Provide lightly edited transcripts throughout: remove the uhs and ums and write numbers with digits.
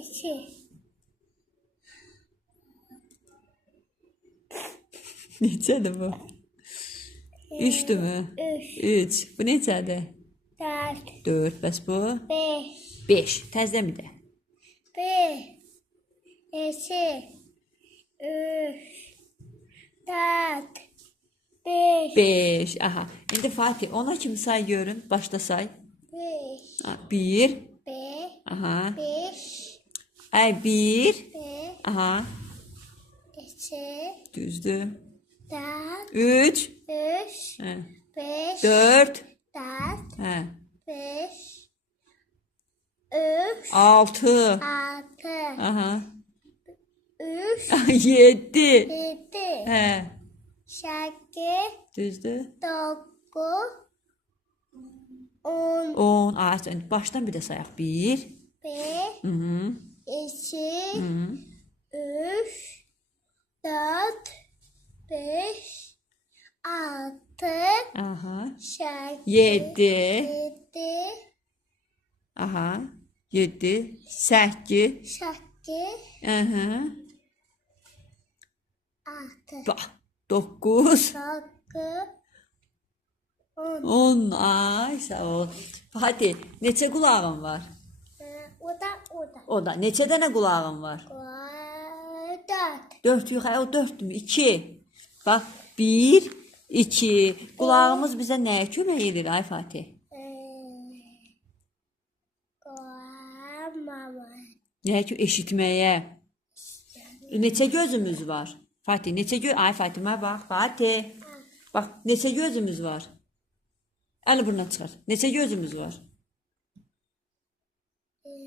İki. Neçədir bu? 3'dür mü? Üç. 3. Bu neçədir? Dört. 4. Bəs bu? Beş. 5. Təzəmi də. Bir. İki. Üç. Dört. Beş. 5. Aha. İndi Fatih ona kimi say görün. Başda say. Beş. 1. Beş. Aha. Beş. Ay 1. Beş. Aha. İki. Düzdür. Dört. 3. Üç. Beş. 4. Dört. Hə. Beş. Üç. 6. Altı. Aha. Üç. 7. Yedi. Hə. Sekiz. Düzdür. Dokuz. On. 10. Ay, başdan bir də sayaq. 1. Bir. Hı. İki. Hı. Üç. Dört. Beş. Altı. Aha. Sekiz. 7. Yedi. Aha. 7. 8. Sekiz. Aha. Altı. Bax. 9. Dokuz. 10. 10. Ay, sağ ol. Fatih, neçə qulağın var? O da. O da. Neçə dənə qulağın var? Dört. 4 yox, o 4-dür. 2. Bax, 1, 2. Qulağımız bizə nəyə kömək edir ay Fatih? Mama. Nəyə ki, eşitməyə. Neçə gözümüz var? Fatih, neçə göz... Ay Fatimə bax, Fatih. Bax, neçə gözümüz var? Əli buruna çıxar. Neçə gözümüz var?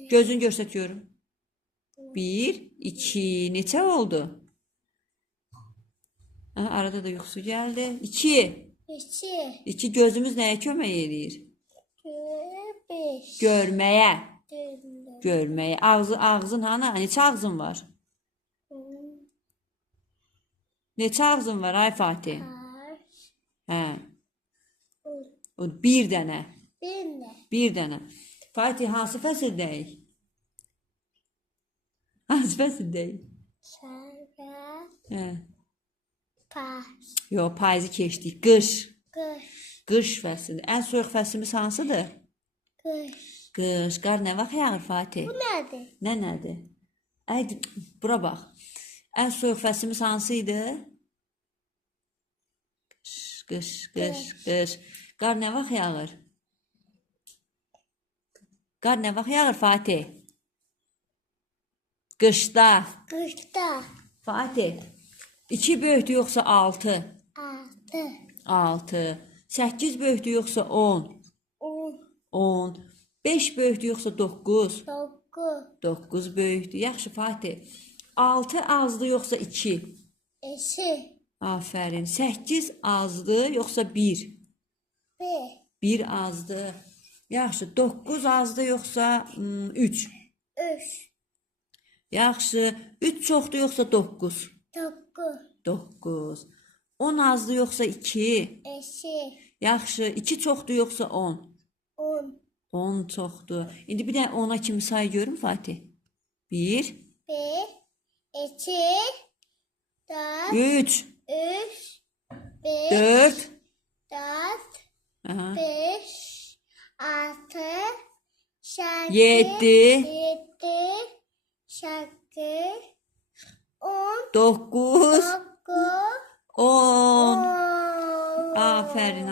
Gözünü göstəriyorum. 1, 2, neçə oldu? Aha, arada da yuxusu gəldi. 2. İki. 2 gözümüz nəyə kömək edir? Beş. Görməyə. Dört. Görməyə. Ağzın hanı? Neçə ağzın var? Neçə ağzın var ay Fatih? Hə. O bir dənə. Bir dənə. Fatih, hansı fəsildəyik? Hansı fəsildəyik? Hə. Yox, payızı keçdik. Qış. Qış fəsili. Ən soyuq fəslimiz hansıdır? Qış. Qar nə vaxt yağır Fatih? Bu nədir? Nədir? Ay, bura bax. Ən soyuq fəslimiz hansı idi? Qış. Qar nə vaxt yağır? Qar nə vaxt yağır Fatih? Qışda. Fatih. 2 böyükdür yoxsa 6? 6. 8 böyükdür yoxsa 10? 10. 5 böyükdür yoxsa 9? 9 böyükdür. Yaxşı Fatih. 6 azdır yoxsa 2? Aferin. 8 azdır yoxsa 1? 1 azdır. Yaxşı. 9 azdır yoxsa 3? Yaxşı. 3 çoxdur yoxsa 9? 9. 10 azdır yoxsa 2? Yaxşı. 2 çoxdur yoxsa 10? 10 çoxdur. İndi bir də 10'a kimi say görüm Fatih. 1, 3, 4, 7, 9, 10. Aferin.